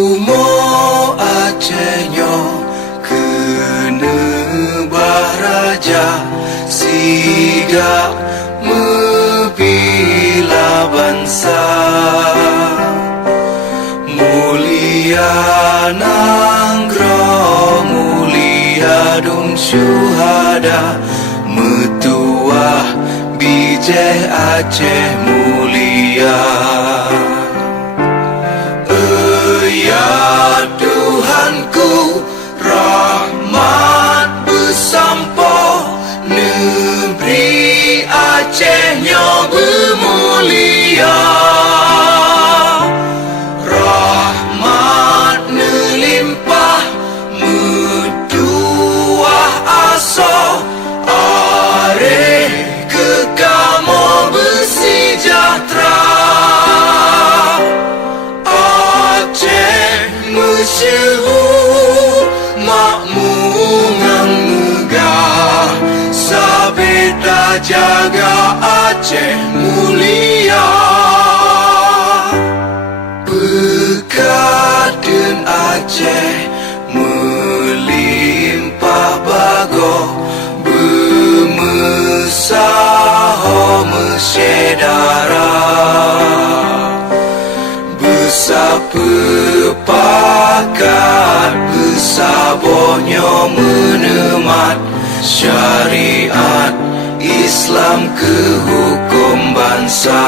Umo Acehnya kena baraja siga mebila bangsa mulia nanggro mulia dong syuhada metuah bijeh Aceh mulia. Ya Tuhanku, rahmat bersampo negeri Acehnya bermulia. Rahmat nelimpah metuah aso are kekamo bersejahtera. Masyhur makmungan megah sabeta jaga Aceh mulia. Bekaden Aceh melimpah bago bermesaho mesyedara besapepakat besabohnya menemat syariat Islam ke hukum bangsa.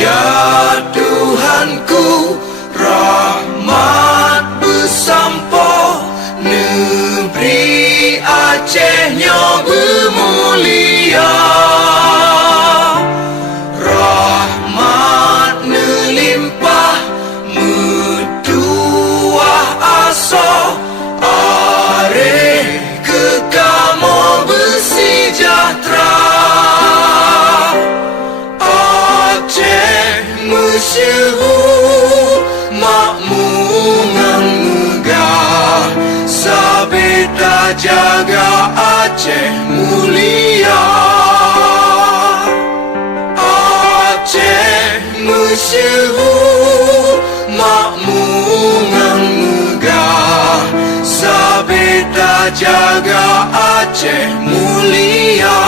Ya Tuhanku, rahmat bersampo negeri Acehnya bermulia. Masyhur makmungan megah sabeta jaga Aceh mulia. Aceh masyhur makmungan megah sabeta jaga Aceh mulia.